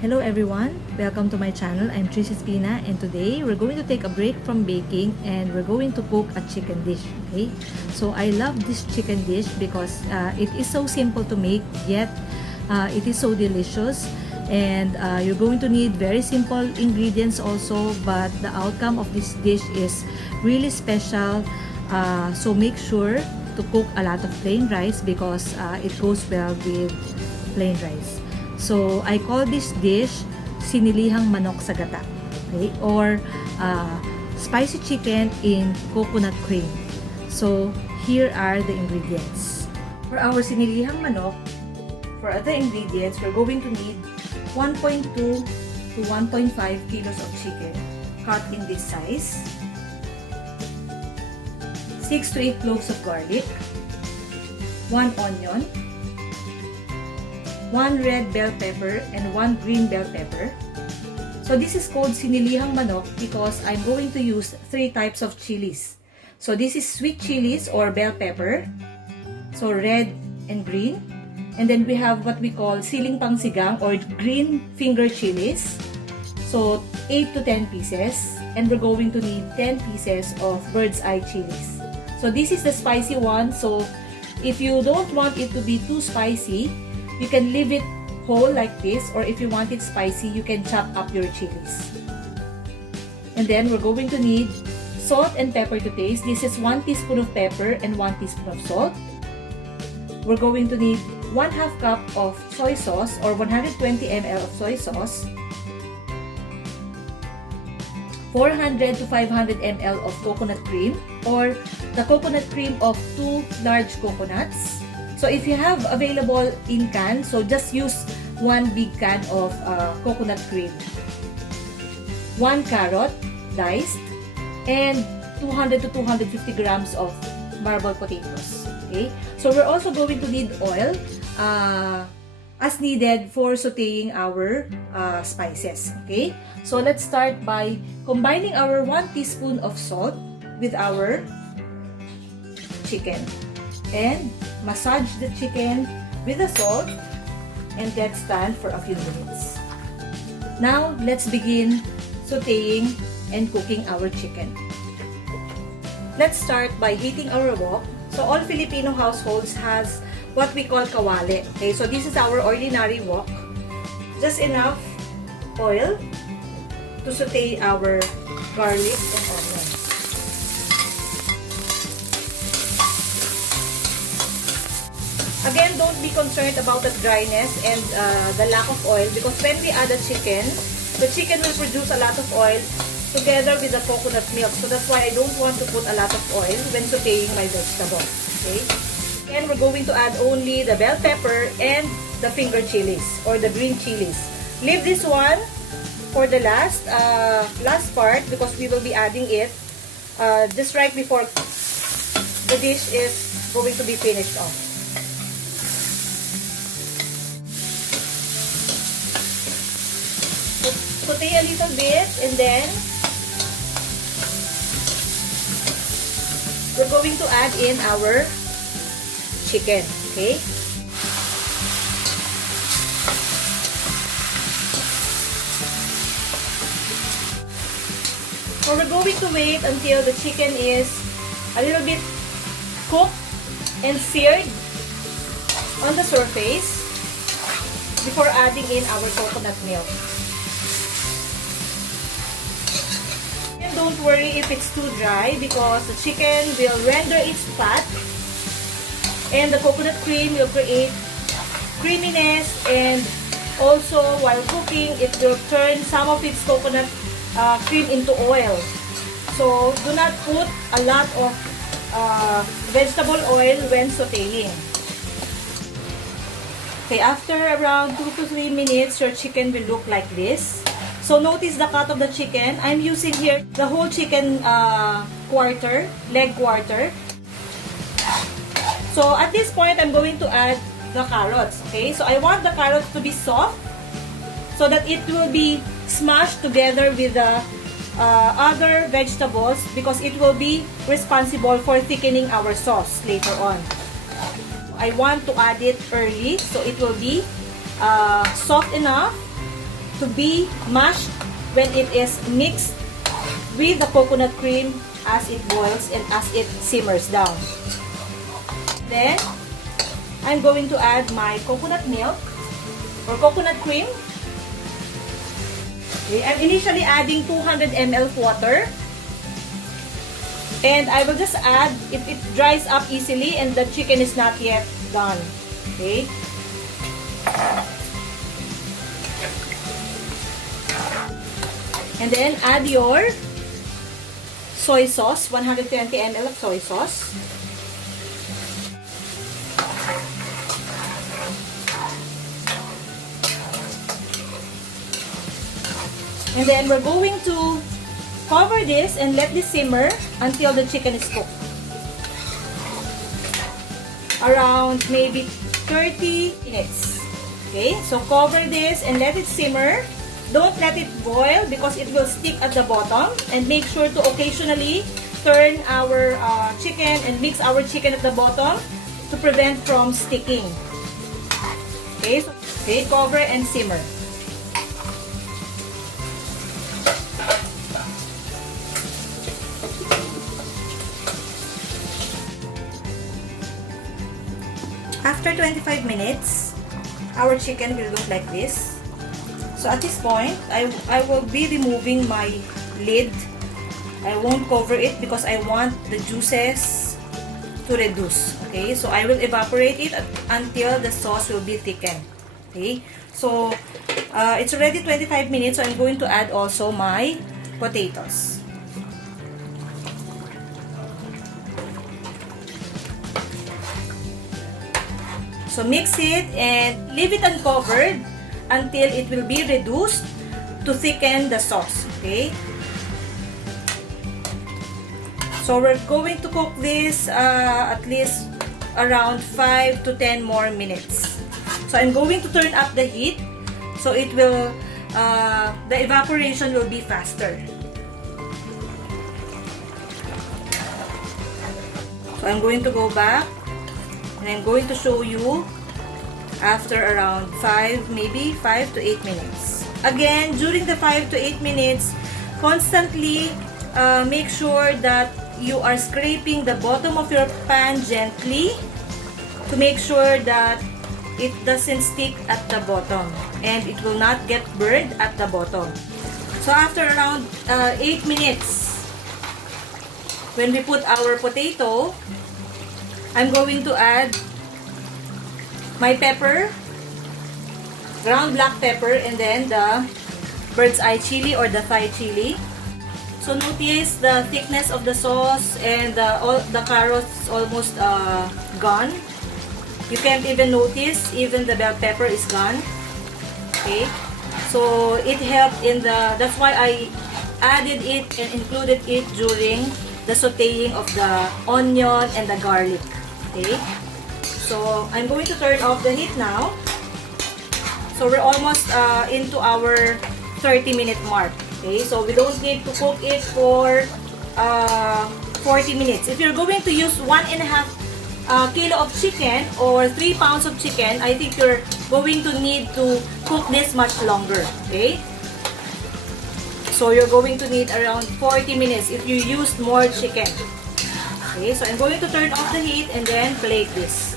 Hello everyone, welcome to my channel. I'm Trish Espina and today we're going to take a break from baking and we're going to cook a chicken dish. Okay, so I love this chicken dish because it is so simple to make, yet it is so delicious, and you're going to need very simple ingredients also, but the outcome of this dish is really special. So make sure to cook a lot of plain rice because it goes well with plain rice. So, I call this dish Sinilihang Manok sa Gata, okay? Or spicy chicken in coconut cream. So, here are the ingredients. For our Sinilihang Manok, for other ingredients, we're going to need 1.2 to 1.5 kilos of chicken cut in this size, 6 to 8 cloves of garlic, 1 onion, 1 red bell pepper and 1 green bell pepper. So this is called Sinilihang Manok because I'm going to use 3 types of chilies. So this is sweet chilies or bell pepper, so red and green. And then we have what we call siling pangsigang or green finger chilies. So 8 to 10 pieces. And we're going to need 10 pieces of bird's eye chilies. So this is the spicy one. So if you don't want it to be too spicy, you can leave it whole like this, or if you want it spicy, you can chop up your chilies. And then we're going to need salt and pepper to taste. This is 1 teaspoon of pepper and 1 teaspoon of salt. We're going to need 1/2 cup of soy sauce or 120 ml of soy sauce, 400 to 500 ml of coconut cream or the coconut cream of 2 large coconuts. So if you have available in can, so just use 1 big can of coconut cream, 1 carrot diced, and 200 to 250 grams of marble potatoes. Okay, so we're also going to need oil as needed for sauteing our spices. Okay, so let's start by combining our 1 teaspoon of salt with our chicken and massage the chicken with the salt and let stand for a few minutes. Now, let's begin sauteing and cooking our chicken. Let's start by heating our wok. So, all Filipino households has what we call kawali. Okay, so this is our ordinary wok. Just enough oil to saute our garlic and onion. Again, don't be concerned about the dryness and the lack of oil because when we add the chicken will produce a lot of oil together with the coconut milk. So that's why I don't want to put a lot of oil when sauteing my vegetable. Okay? And we're going to add only the bell pepper and the finger chilies or the green chilies. Leave this one for the last part because we will be adding it just right before the dish is going to be finished off. Saute a little bit and then we're going to add in our chicken. Okay? So we're going to wait until the chicken is a little bit cooked and seared on the surface before adding in our coconut milk. Don't worry if it's too dry because the chicken will render its fat and the coconut cream will create creaminess, and also while cooking it will turn some of its coconut cream into oil. So do not put a lot of vegetable oil when sauteing. Okay, after around 2 to 3 minutes your chicken will look like this. So notice the cut of the chicken. I'm using here the whole chicken leg quarter. So at this point, I'm going to add the carrots. Okay, so I want the carrots to be soft so that it will be smashed together with the other vegetables because it will be responsible for thickening our sauce later on. I want to add it early so it will be soft enough to be mashed when it is mixed with the coconut cream as it boils and as it simmers down. Then, I'm going to add my coconut milk or coconut cream. Okay, I'm initially adding 200 ml of water. And I will just add if it dries up easily and the chicken is not yet done. Okay. And then add your soy sauce, 120 ml of soy sauce. And then we're going to cover this and let this simmer until the chicken is cooked. Around maybe 30 minutes. Okay, so cover this and let it simmer. Don't let it boil because it will stick at the bottom. And make sure to occasionally turn our chicken and mix our chicken at the bottom to prevent from sticking. Okay, so, okay, cover and simmer. After 25 minutes, our chicken will look like this. So at this point, I will be removing my lid. I won't cover it because I want the juices to reduce. Okay, so I will evaporate it until the sauce will be thickened. Okay, so it's already 25 minutes, so I'm going to add also my potatoes. So mix it and leave it uncovered until it will be reduced to thicken the sauce. Okay. So we're going to cook this at least around 5 to 10 more minutes. So I'm going to turn up the heat so it will the evaporation will be faster. So I'm going to go back. And I'm going to show you after around 5 to 8 minutes. Again, during the 5 to 8 minutes, constantly make sure that you are scraping the bottom of your pan gently to make sure that it doesn't stick at the bottom and it will not get burned at the bottom. So after around 8 minutes, when we put our potato, I'm going to add my pepper, ground black pepper, and then the bird's eye chili or the Thai chili. So notice the thickness of the sauce and all the carrots almost gone. You can't even notice, even the bell pepper is gone. Okay, so it helped in the, that's why I added it and included it during the sauteing of the onion and the garlic. Okay, so I'm going to turn off the heat now. So we're almost into our 30-minute mark. Okay, so we don't need to cook it for 40 minutes. If you're going to use 1.5 kilo of chicken or 3 pounds of chicken, I think you're going to need to cook this much longer. Okay, so you're going to need around 40 minutes if you used more chicken. Okay, so I'm going to turn off the heat and then plate this.